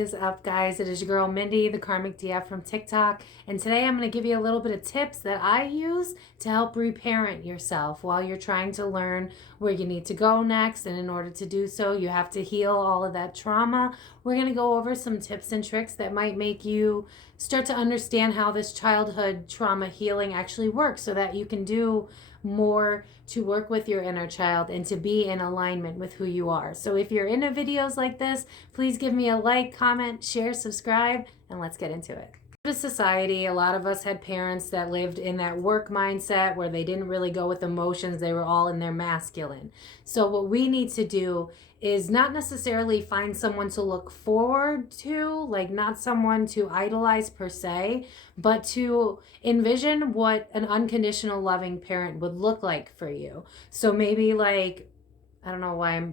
What is up, guys? It is your girl Mindy, the Karmic DF from TikTok, and today I'm going to give you a little bit of tips that I use to help reparent yourself while you're trying to learn where you need to go next. And in order to do so, you have to heal all of that trauma. We're going to go over some tips and tricks that might make you start to understand how this childhood trauma healing actually works, so that you can do more to work with your inner child and to be in alignment with who you are. So if you're into videos like this, please give me a like, comment, share, subscribe, and let's get into it. To society, a lot of us had parents that lived in that work mindset where they didn't really go with emotions. They were all in their masculine. So what we need to do is not necessarily find someone to look forward to, like not someone to idolize per se, but to envision what an unconditional loving parent would look like for you. So maybe like, I don't know why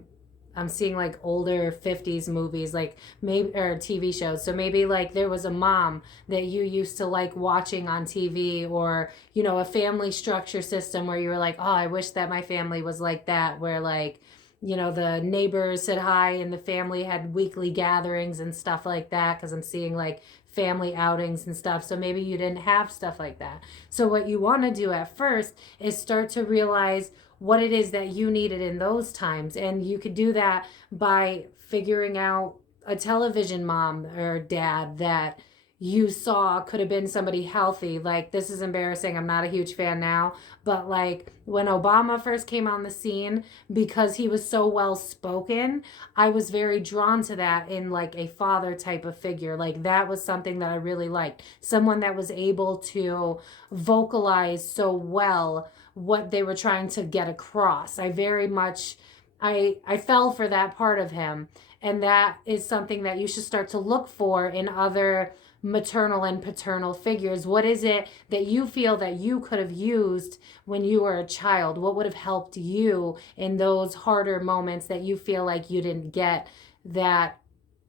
I'm seeing like older 50s movies, like maybe, or TV shows. So maybe like there was a mom that you used to like watching on TV, or, you know, a family structure system where you were like, oh, I wish that my family was like that, where like, you know, the neighbors said hi and the family had weekly gatherings and stuff like that, because I'm seeing like family outings and stuff. So maybe you didn't have stuff like that. So what you want to do at first is start to realize what it is that you needed in those times. And you could do that by figuring out a television mom or dad that you saw could have been somebody healthy. Like, this is embarrassing, I'm not a huge fan now, but like when Obama first came on the scene, because he was so well spoken, I was very drawn to that in like a father type of figure. Like that was something that I really liked. Someone that was able to vocalize so well what they were trying to get across. I very much, I fell for that part of him. And that is something that you should start to look for in other maternal and paternal figures. What is it that you feel that you could have used when you were a child? What would have helped you in those harder moments that you feel like you didn't get that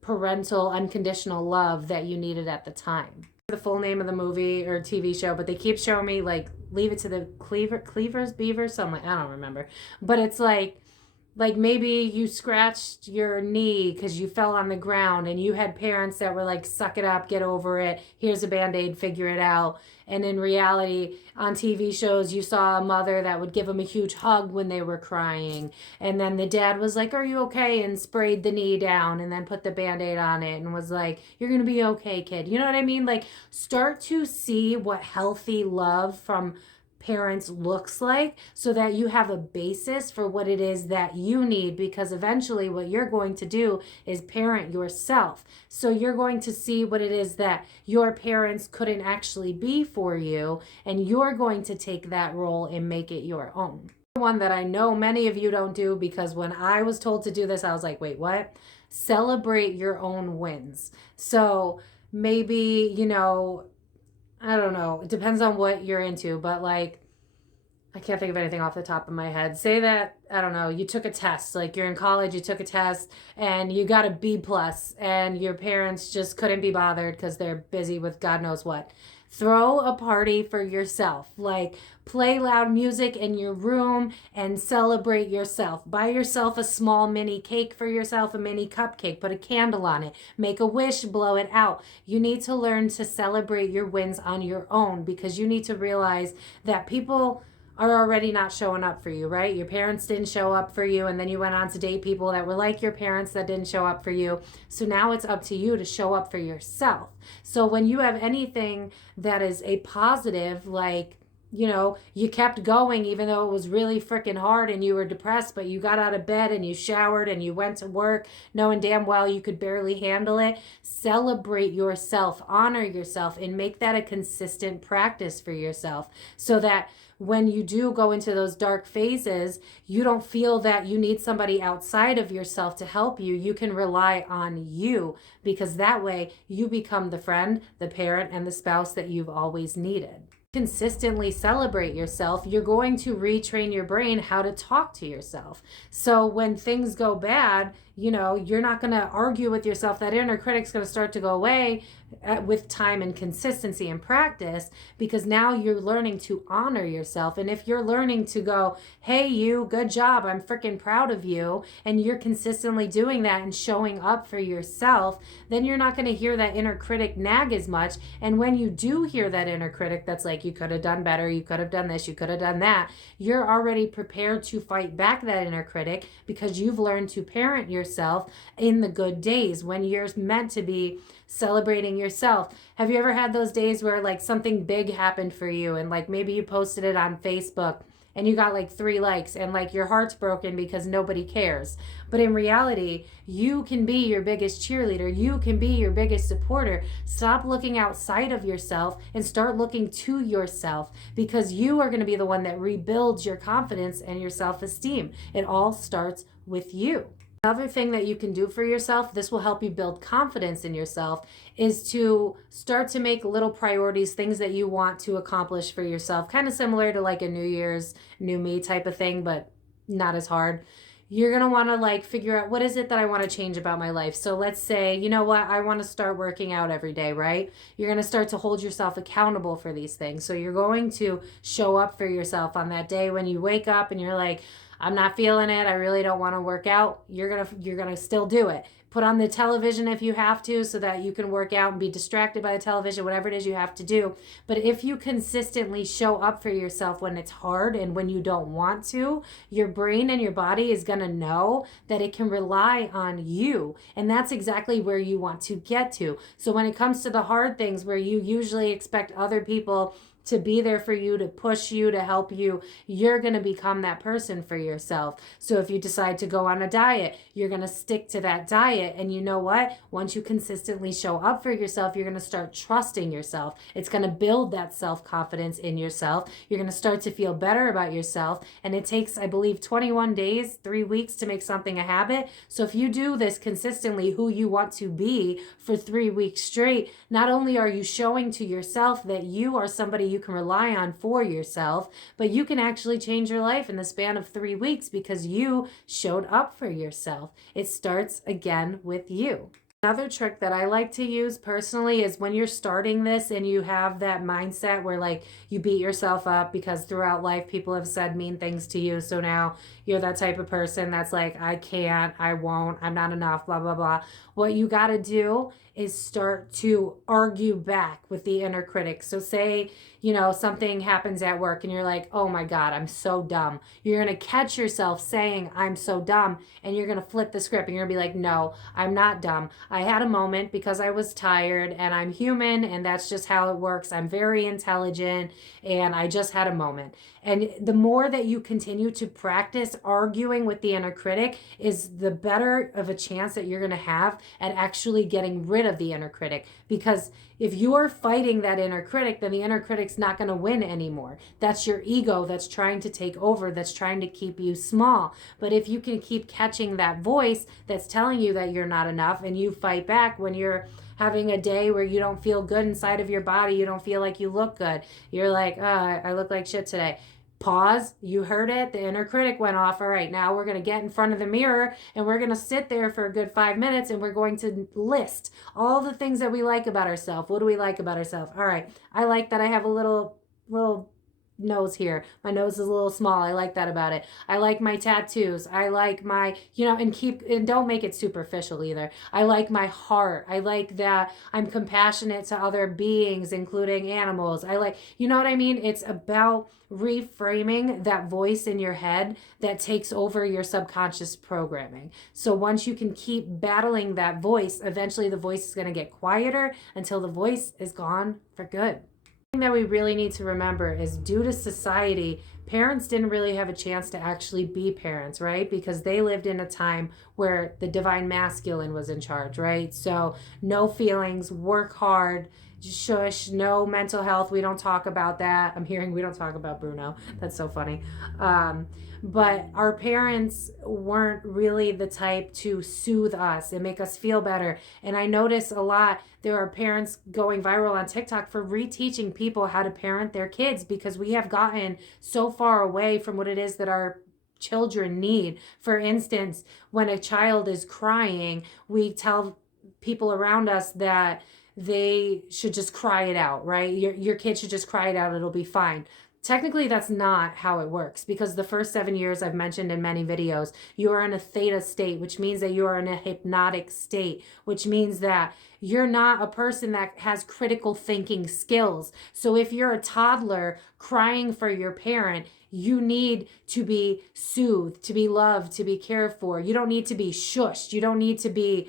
parental unconditional love that you needed at the time? The full name of the movie or TV show, but they keep showing me like Leave It to the Cleavers, Beavers, something, I don't remember. But it's like maybe you scratched your knee because you fell on the ground, and you had parents that were like, suck it up, get over it, here's a band-aid, figure it out. And in reality, on TV shows, you saw a mother that would give them a huge hug when they were crying, and then the dad was like, are you okay, and sprayed the knee down and then put the band-aid on it and was like, you're gonna be okay, kid. You know what I mean? Like, start to see what healthy love from parents looks like, so that you have a basis for what it is that you need, because eventually what you're going to do is parent yourself. So you're going to see what it is that your parents couldn't actually be for you, and you're going to take that role and make it your own. One that I know many of you don't do, because when I was told to do this, I was like, wait, what? Celebrate your own wins. So maybe, you know, I don't know. It depends on what you're into, but like, I can't think of anything off the top of my head. Say that, I don't know, you took a test, like you're in college, you took a test and you got a B+, and your parents just couldn't be bothered because they're busy with God knows what. Throw a party for yourself. Like, play loud music in your room and celebrate yourself. Buy yourself a small mini cake for yourself, a mini cupcake. Put a candle on it. Make a wish, blow it out. You need to learn to celebrate your wins on your own, because you need to realize that people are already not showing up for you, right? Your parents didn't show up for you, and then you went on to date people that were like your parents that didn't show up for you. So now it's up to you to show up for yourself. So when you have anything that is a positive, like, you know, you kept going even though it was really freaking hard and you were depressed, but you got out of bed and you showered and you went to work knowing damn well you could barely handle it. Celebrate yourself, honor yourself, and make that a consistent practice for yourself, so that when you do go into those dark phases, you don't feel that you need somebody outside of yourself to help you. You can rely on you, because that way you become the friend, the parent, and the spouse that you've always needed. consistently celebrate yourself, you're going to retrain your brain how to talk to yourself. So when things go bad, you're not going to argue with yourself. That inner critic's going to start to go away with time and consistency and practice, because now you're learning to honor yourself. And if you're learning to go, hey, you, good job, I'm freaking proud of you, and you're consistently doing that and showing up for yourself, then you're not going to hear that inner critic nag as much. And when you do hear that inner critic that's like, you could have done better, you could have done this, you could have done that, you're already prepared to fight back that inner critic, because you've learned to parent yourself in the good days when you're meant to be celebrating yourself. Have you ever had those days where like something big happened for you, and like maybe you posted it on Facebook and you got like 3 likes, and like your heart's broken because nobody cares? But in reality, you can be your biggest cheerleader. You can be your biggest supporter. Stop looking outside of yourself and start looking to yourself, because you are going to be the one that rebuilds your confidence and your self-esteem. It all starts with you. Another thing that you can do for yourself, this will help you build confidence in yourself, is to start to make little priorities, things that you want to accomplish for yourself, kind of similar to like a New Year's, new me type of thing, but not as hard. You're going to want to like figure out, what is it that I want to change about my life? So let's say, you know what, I want to start working out every day, right? You're going to start to hold yourself accountable for these things. So you're going to show up for yourself on that day when you wake up and you're like, I'm not feeling it, I really don't want to work out. You're gonna still do it. Put on the television if you have to, so that you can work out and be distracted by the television, whatever it is you have to do. But if you consistently show up for yourself when it's hard and when you don't want to, your brain and your body is going to know that it can rely on you. And that's exactly where you want to get to. So when it comes to the hard things where you usually expect other people to be there for you, to push you, to help you, you're going to become that person for yourself. So if you decide to go on a diet, you're going to stick to that diet. And you know what? Once you consistently show up for yourself, you're going to start trusting yourself. It's going to build that self-confidence in yourself. You're going to start to feel better about yourself. And it takes, I believe, 21 days, 3 weeks to make something a habit. So if you do this consistently, who you want to be for 3 weeks straight, not only are you showing to yourself that you are somebody you can rely on for yourself, but you can actually change your life in the span of 3 weeks because you showed up for yourself. It starts again with you. Another trick that I like to use personally is when you're starting this and you have that mindset where like you beat yourself up because throughout life people have said mean things to you. So now you're that type of person that's like, I can't, I won't, I'm not enough, blah, blah, blah. What you got to do is start to argue back with the inner critic. So say, something happens at work and you're like, oh my God, I'm so dumb. You're going to catch yourself saying, I'm so dumb. And you're going to flip the script and you're going to be like, no, I'm not dumb. I had a moment because I was tired and I'm human and that's just how it works. I'm very intelligent and I just had a moment. And the more that you continue to practice arguing with the inner critic, is the better of a chance that you're going to have at actually getting rid of the inner critic. Because if you're fighting that inner critic, then the inner critic's not going to win anymore. That's your ego that's trying to take over, that's trying to keep you small. But if you can keep catching that voice that's telling you that you're not enough, and you fight back when you're having a day where you don't feel good inside of your body, you don't feel like you look good, you're like, oh, I look like shit today. Pause. You heard it. The inner critic went off. All right, now we're going to get in front of the mirror and we're going to sit there for a good 5 minutes and we're going to list all the things that we like about ourselves. What do we like about ourselves? All right, I like that I have a little nose here. My nose is a little small. I like that about it. I like my tattoos. I like my, and don't make it superficial either. I like my heart. I like that I'm compassionate to other beings, including animals. I like, you know what I mean? It's about reframing that voice in your head that takes over your subconscious programming. So once you can keep battling that voice, eventually the voice is going to get quieter until the voice is gone for good. Thing that we really need to remember is, due to society, parents didn't really have a chance to actually be parents, right? Because they lived in a time where the divine masculine was in charge, right? So no feelings, work hard, shush, no mental health. We don't talk about that. I'm hearing we don't talk about Bruno. That's so funny. But our parents weren't really the type to soothe us and make us feel better. And I notice a lot there are parents going viral on TikTok for reteaching people how to parent their kids, because we have gotten so far away from what it is that our children need. For instance, when a child is crying, we tell people around us that they should just cry it out, right? Your kid should just cry it out, it'll be fine. Technically, that's not how it works, because the first 7 years, I've mentioned in many videos, you are in a theta state, which means that you are in a hypnotic state, which means that you're not a person that has critical thinking skills. So if you're a toddler crying for your parent, you need to be soothed, to be loved, to be cared for. You don't need to be shushed. You don't need to be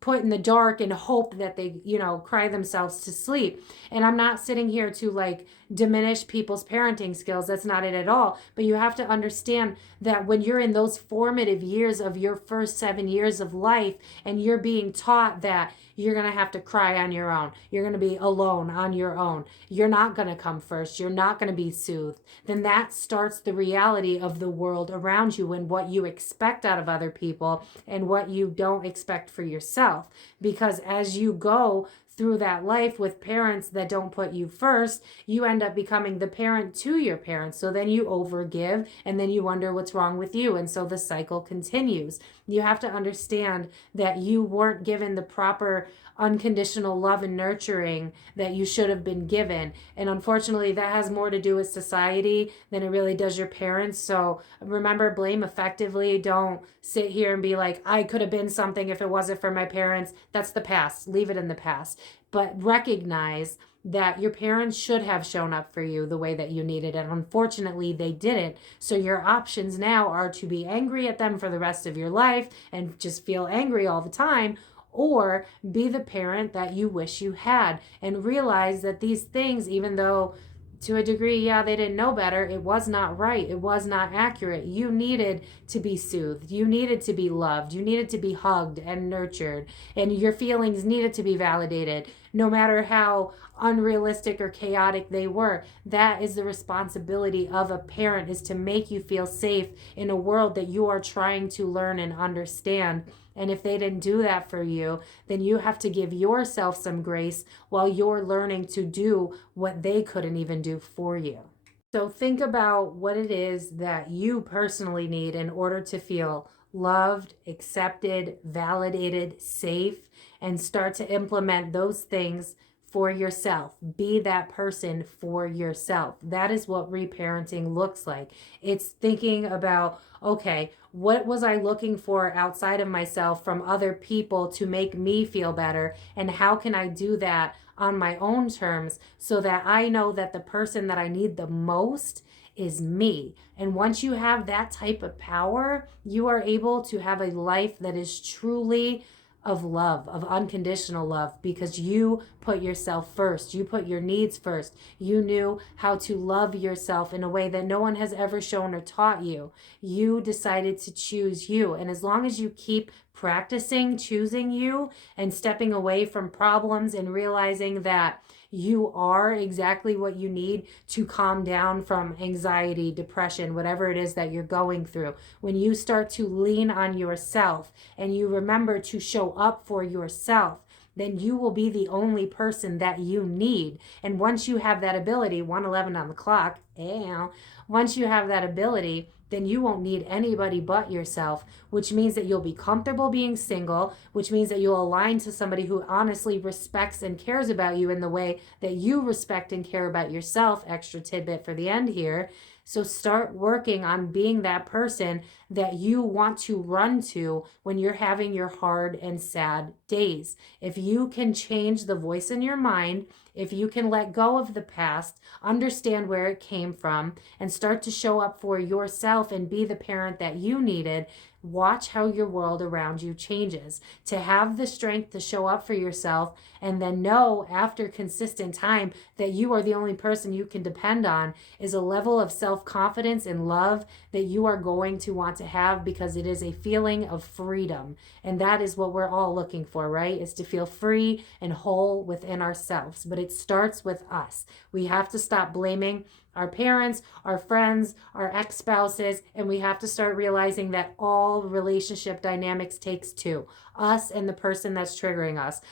put in the dark and hope that they, cry themselves to sleep. And I'm not sitting here to like diminish people's parenting skills. That's not it at all. But you have to understand that when you're in those formative years of your first 7 years of life, and you're being taught that you're going to have to cry on your own, you're going to be alone on your own, you're not going to come first, you're not going to be soothed, then that starts the reality of the world around you and what you expect out of other people and what you don't expect for yourself. Because as you go through that life with parents that don't put you first, you end up becoming the parent to your parents. So then you overgive, and then you wonder what's wrong with you. And so the cycle continues. You have to understand that you weren't given the proper unconditional love and nurturing that you should have been given. And unfortunately, that has more to do with society than it really does your parents. So remember, blame effectively. Don't sit here and be like, I could have been something if it wasn't for my parents. That's the past. Leave it in the past. But recognize that your parents should have shown up for you the way that you needed, and unfortunately they didn't. So your options now are to be angry at them for the rest of your life and just feel angry all the time, or be the parent that you wish you had and realize that these things, even though to a degree, yeah, they didn't know better, it was not right, it was not accurate. You needed to be soothed, you needed to be loved, you needed to be hugged and nurtured, and your feelings needed to be validated, no matter how unrealistic or chaotic they were. That is the responsibility of a parent, is to make you feel safe in a world that you are trying to learn and understand. And if they didn't do that for you, then you have to give yourself some grace while you're learning to do what they couldn't even do for you. So think about what it is that you personally need in order to feel loved, accepted, validated, safe, and start to implement those things for yourself. Be that person for yourself. That is what reparenting looks like. It's thinking about, okay, what was I looking for outside of myself from other people to make me feel better? And how can I do that on my own terms so that I know that the person that I need the most is me? And once you have that type of power, you are able to have a life that is truly of love, of unconditional love, because you put yourself first. You put your needs first. You knew how to love yourself in a way that no one has ever shown or taught you. You decided to choose you. And as long as you keep practicing choosing you and stepping away from problems and realizing that you are exactly what you need to calm down from anxiety, depression, whatever it is that you're going through. When you start to lean on yourself and you remember to show up for yourself, then you will be the only person that you need. And once you have that ability, 1:11 on the clock, once you have that ability, then you won't need anybody but yourself, which means that you'll be comfortable being single, which means that you'll align to somebody who honestly respects and cares about you in the way that you respect and care about yourself. Extra tidbit for the end here. So start working on being that person that you want to run to when you're having your hard and sad days. If you can change the voice in your mind, if you can let go of the past, understand where it came from, and start to show up for yourself and be the parent that you needed, watch how your world around you changes. To have the strength to show up for yourself and then know after consistent time that you are the only person you can depend on is a level of self-confidence and love that you are going to want to have, because it is a feeling of freedom. And that is what we're all looking for, right? Is to feel free and whole within ourselves. But it starts with us. We have to stop blaming our parents, our friends, our ex-spouses, and we have to start realizing that all relationship dynamics takes two. Us and the person that's triggering us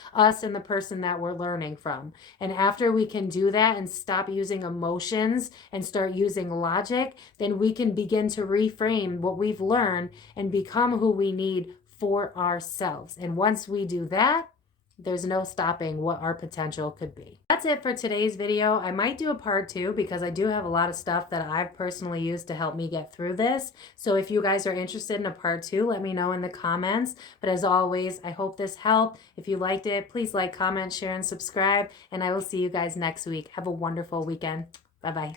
and the person that we're learning from. And after we can do that and stop using emotions and start using logic, then we can begin to reframe what we've learned and become who we need for ourselves. And once we do that, there's no stopping what our potential could be. That's it for today's video. I might do a part 2 because I do have a lot of stuff that I've personally used to help me get through this. So if you guys are interested in a part 2, let me know in the comments. But as always, I hope this helped. If you liked it, please like, comment, share, and subscribe. And I will see you guys next week. Have a wonderful weekend. Bye-bye.